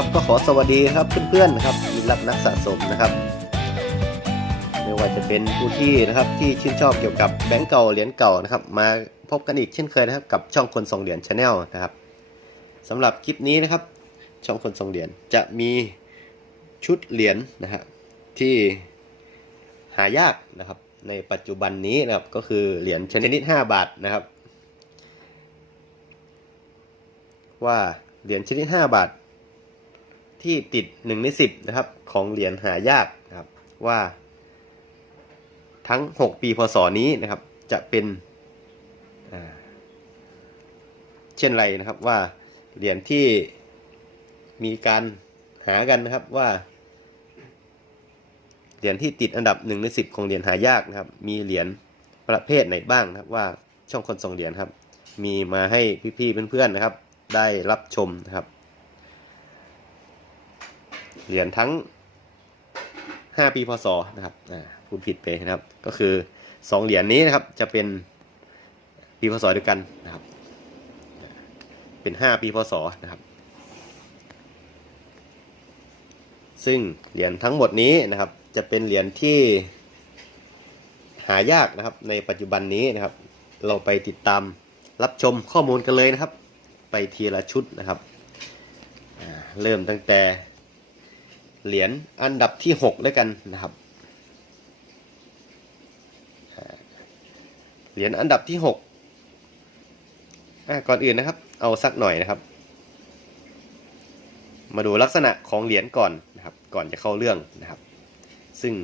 ครับก็ขอสวัสดีครับเพื่อนๆนะครับมิตรรักนักสะสมนะครับ ไม่ว่าจะเป็นผู้ที่นะครับที่ชื่นชอบเกี่ยวกับแบงก์เก่าเหรียญเก่านะครับ มาพบกันอีกเช่นเคยนะครับ กับช่องคนส่งเหรียญชาแนลนะครับสำหรับคลิปนี้นะครับ ช่องคนส่งเหรียญจะมีชุดเหรียญนะฮะที่หายากนะครับในปัจจุบันนี้นะครับก็คือเหรียญชนิด 5 บาทนะครับ ว่าเหรียญชนิด 5 บาท ที่ติด1ใน10นะครับ ของเหรียญหายากนะครับว่าทั้ง 6 ปีพศนี้นะครับ จะเป็นเช่นไรนะครับว่าเหรียญที่มีการหากันนะครับว่าเหรียญที่ติดอันดับ1ใน10 ของเหรียญหายากนะครับ มีเหรียญประเภทไหนบ้างนะครับว่าช่องคนส่งเหรียญครับ มีมาให้พี่ๆเพื่อนๆนะครับ ได้รับชมนะครับ เหรียญทั้ง 5 ปีพศนะครับอ่าพูดผิดไปนะครับ ก็คือ 2 เหรียญนี้นะครับจะเป็นปีพศเดียวกันนะครับ เป็น 5 ปีพศนะครับ ซึ่งเหรียญทั้งหมดนี้นะครับ จะเป็นเหรียญที่หายากนะครับ ในปัจจุบันนี้นะครับ เราไปติดตามรับชมข้อมูลกันเลยนะครับ ไปทีละชุดนะครับ เริ่มตั้งแต่ เหรียญอันดับที่หกด้วยกันนะครับเหรียญอันดับที่หกอ่าก่อนอื่นนะครับ เอาสักหน่อยนะครับ มาดูลักษณะของเหรียญก่อนนะครับ ก่อนจะเข้าเรื่องนะครับ ซึ่ง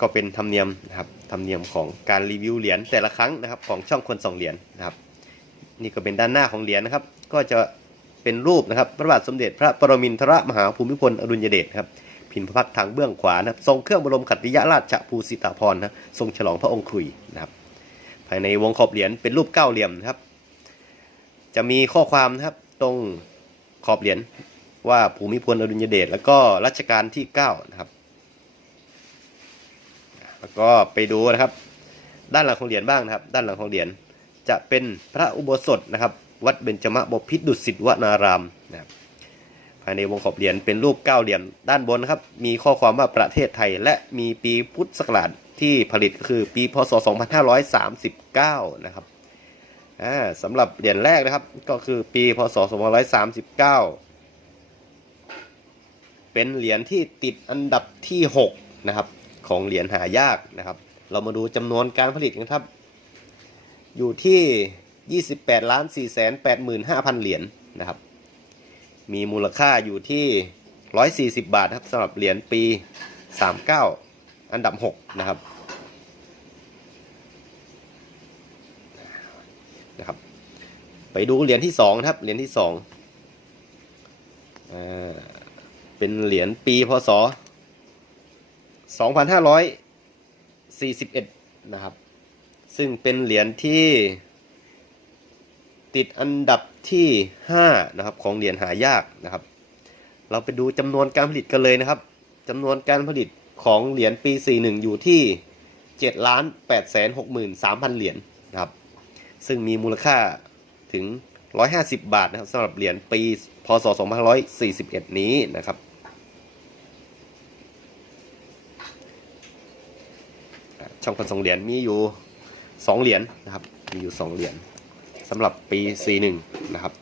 ก็เป็นธรรมเนียมนะครับธรรมเนียมของการรีวิวเหรียญแต่ละครั้งนะครับ ของช่องคนส่องเหรียญนะครับ นี่ก็เป็นด้านหน้าของเหรียญนะครับ ก็จะ เป็นรูปนะครับพระบาทสมเด็จพระปรมินทรมหาภูมิพลอดุลยเดชครับพินพระพักทางเบื้องขวานะทรงเครื่องบรมขัตติยราชภูสิตาภรนะทรงฉลองพระองค์ครุยนะครับภายในวงขอบเหรียญเป็นรูปเก้าเหลี่ยมนะครับ จะมีข้อความนะครับตรงขอบเหรียญว่าภูมิพลอดุลยเดชแล้วก็รัชกาลที่เก้านะครับแล้วก็ไปดูนะครับ ด้านหลังของเหรียญบ้างนะครับ ด้านหลังของเหรียญจะเป็นพระอุโบสถนะครับ วัดเบญจมบพิตรดุสิตวนารามนะครับภายในวงขอบเหรียญเป็นรูปเก้าเหลี่ยมด้านบนครับ มีข้อความว่าประเทศไทย และมีปีพุทธศักราชที่ผลิตคือปีพศ 2539 นะครับสำหรับเหรียญแรกนะครับก็คือปีพศ 2539 เป็นเหรียญที่ติดอันดับที่ 6 นะครับ ของเหรียญหายากนะครับ เรามาดูจำนวนการผลิตกันครับ อยู่ที่ 28ล้าน4แสน85,000เหรียญนะครับ มีมูลค่าอยู่ที่ 140 บาทครับสำหรับเหรียญปี 39 อันดับ 6 นะครับนะครับ ไปดูเหรียญที่2นะครับ เหรียญที่2อ่าเป็นเหรียญปีพศ 2541 นะครับ ซึ่งเป็นเหรียญที่ ติดอันดับที่5นะครับของเหรียญหายากนะครับ เราไปดูจำนวนการผลิตกันเลยนะครับจำนวนการผลิตของเหรียญปี 41 อยู่ที่7ล้าน8แสน63,000 เหรียญนะครับ ซึ่งมีมูลค่าถึง 150 บาทนะครับสำหรับเหรียญปีพศ 2541 นี้นะครับช่องคนส่งเหรียญมีอยู่สองเหรียญนะครับ มีอยู่สองเหรียญ สำหรับปี C1 นะครับ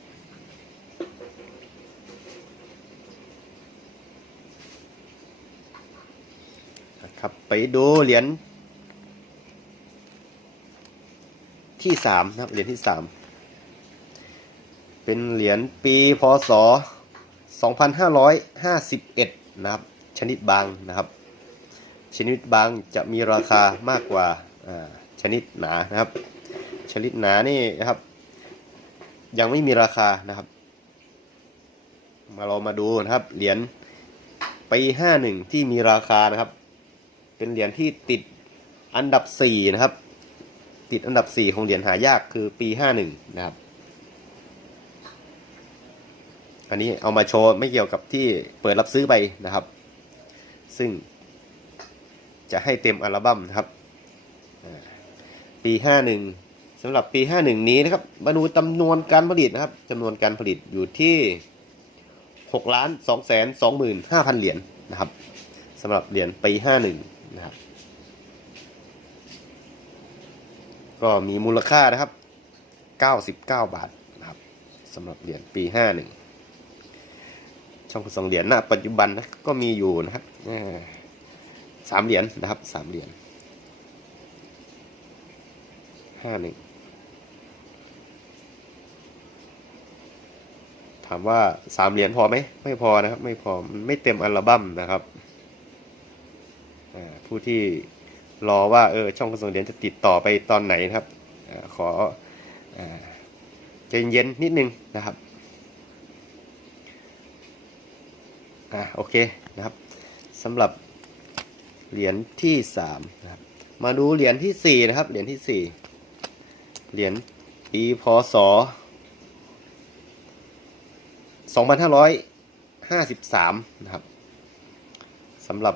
ครับไปดูเหรียญที่สามนะครับ เหรียญที่สามเป็นเหรียญปีพศ 2551 นะครับ ชนิดบางนะครับ ชนิดบางจะมีราคามากกว่าชนิดหนานะครับชนิดหนานี่นะครับ ยังไม่มีราคานะครับ มาเรามาดูนะครับเหรียญปีห้าหนึ่งที่มีราคานะครับ เป็นเหรียญที่ติดอันดับสี่นะครับ ติดอันดับสี่ของเหรียญหายากคือปีห้าหนึ่งนะครับ อันนี้เอามาโชว์ไม่เกี่ยวกับที่เปิดรับซื้อไปนะครับ ซึ่งจะให้เต็มอัลบั้มนะครับ ปี51 สำหรับปี 51 นี้นะครับมาดูจำนวนการผลิตนะครับจำนวนการผลิตอยู่ที่6ล้าน2แสน25,000 เหรียญนะครับสำหรับเหรียญปี 51 นะครับ ก็มีมูลค่านะครับ 99 บาทนะครับสำหรับเหรียญปี 51 ช่องสองเหรียญณปัจจุบันนะก็มีอยู่นะครับสามเหรียญนะครับสามเหรียญห้าหนึ่ง ถามว่าสามเหรียญพอไหมไม่พอนะครับ ไม่พอมันไม่เต็มอัลบั้มนะครับผู้ที่รอว่าเออช่องคุณสองเหรียญจะติดต่อไปตอนไหนนะครับอขออใจเย็นนิดนึงนะครับอะโอเคนะครับสำหรับเหรียญที่สามนะครับมาดูเหรียญที่สี่นะครับเหรียญที่สี่เหรียญปีพศ สองพันห้าร้อยห้าสิบสามนะครับสำหรับ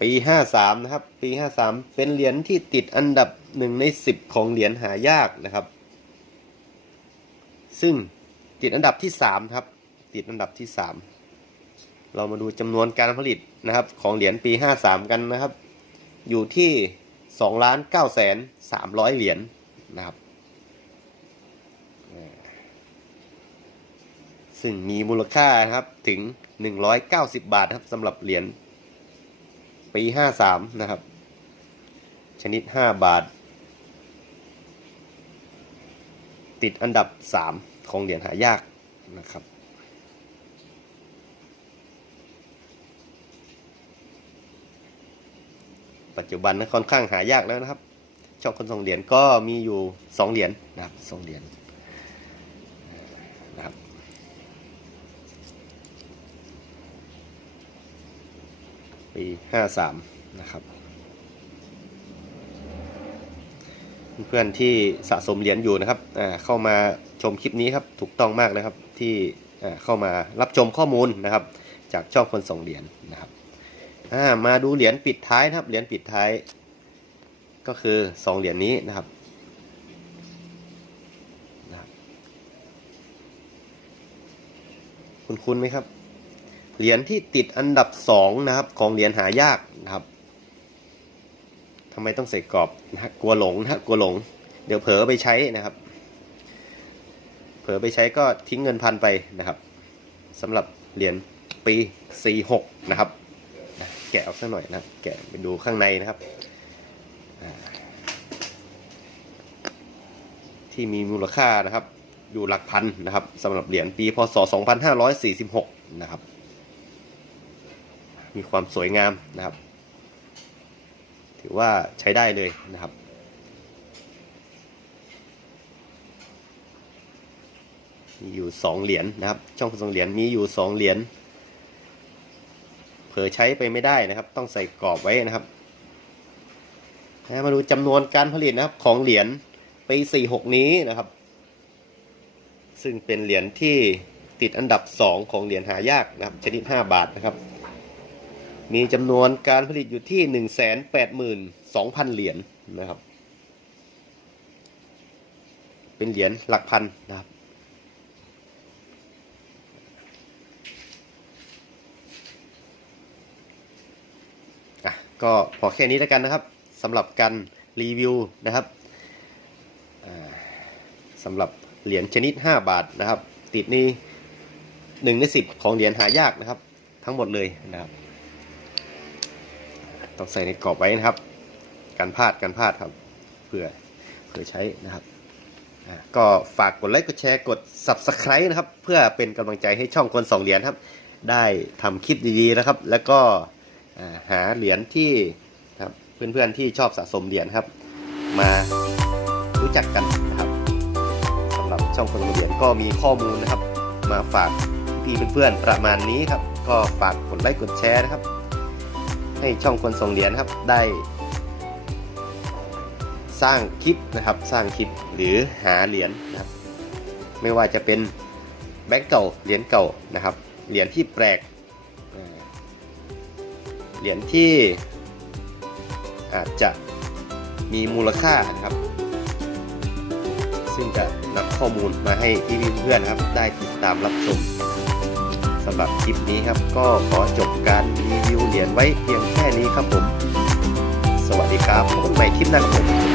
ปีห้าสามนะครับ ปีห้าสามเป็นเหรียญที่ติดอันดับหนึ่งในสิบของเหรียญหายากนะครับ ซึ่งติดอันดับที่สามครับ ติดอันดับที่สามเรามาดูจำนวนการผลิตนะครับ ของเหรียญปี 53 กันนะครับ อยู่ที่2ล้าน9แสน300 เหรียญนะครับอ่า ซึ่งมีมูลค่านะครับถึง 190 บาทครับสำหรับเหรียญปี 53 นะครับ ชนิด 5 บาท ติดอันดับ 3 ของเหรียญหายากนะครับปัจจุบันนะค่อนข้างหายากแล้วนะครับ ช่องคนส่งเหรียญก็มีอยู่สองเหรียญนะครับสองเหรียญนะครับ ปีห้าสามนะครับ เพื่อนที่สะสมเหรียญอยู่นะครับเข้ามาชมคลิปนี้ครับถูกต้องมากเลยครับที่เข้ามารับชมข้อมูลนะครับ จากช่องคนส่งเหรียญนะครับมาดูเหรียญปิดท้ายนะครับเหรียญปิดท้าย ก็คือสองเหรียญนี้นะครับคุณคุณไหมครับ เหรียญที่ติดอันดับสองนะครับ ของเหรียญหายากนะครับทำไมต้องใส่กรอบนะกลัวหลงนะกลัวหลง เดี๋ยวเผลอไปใช้นะครับ เผลอไปใช้ก็ทิ้งเงินพันไปนะครับสำหรับเหรียญปี46นะครับ แกะออกสักหน่อยนะแกะไปดูข้างในนะครับที่มีมูลค่านะครับ อยู่หลักพันนะครับสำหรับเหรียญปีพศ 2546 นะครับ มีความสวยงามนะครับ ถือว่าใช้ได้เลยนะครับมีอยู่สองเหรียญนะครับ ช่องสองเหรียญมีอยู่สองเหรียญเผลอใช้ไปไม่ได้นะครับ ต้องใส่กรอบไว้นะครับมาดูจำนวนการผลิตนะครับของเหรียญปี46นี้นะครับ ซึ่งเป็นเหรียญที่ติดอันดับ2ของเหรียญหายากนะครับ ชนิด5บาทนะครับ มีจำนวนการผลิตอยู่ที่182,000เหรียญนะครับ เป็นเหรียญหลักพันนะครับ อะ ก็พอแค่นี้แล้วกันนะครับสำหรับการรีวิวนะครับสำหรับเหรียญชนิด 5 บาทนะครับ ติดนี่หนึ่งในสิบของเหรียญหายากนะครับ ทั้งหมดเลยนะครับ ต้องใส่ในกรอบไว้นะครับการพลาดการพลาดครับเพื่อเพื่อใช้นะครับอ่าก็ฝากกดไลค์กดแชร์กด subscribe นะครับ เพื่อเป็นกำลังใจให้ช่องคนสองเหรียญครับ ได้ทำคลิปดีๆนะครับ แล้วก็อ่าหาเหรียญที่ครับเพื่อนๆที่ชอบสะสมเหรียญครับ มารู้จักกันนะครับสำหรับช่องคนสองเหรียญก็มีข้อมูลนะครับ มาฝากพี่เพื่อนๆประมาณนี้ครับ ก็ฝากกดไลค์กดแชร์นะครับ ให้ช่องคนส่งเหรียญครับได้ สร้างคลิปนะครับสร้างคลิปหรือหาเหรียญนะครับ ไม่ว่าจะเป็นแบงก์เก่าเหรียญเก่านะครับเหรียญที่แปลกเหรียญที่อาจจะมีมูลค่านะครับ ซึ่งจะนำข้อมูลมาให้พี่เพื่อนๆครับ ได้ติดตามรับชม สำหรับคลิปนี้ครับ ก็ขอจบการรีวิวเหรียญไว้เพียงแค่นี้ครับผม สวัสดีครับพบกันใหม่คลิปหน้าครับผม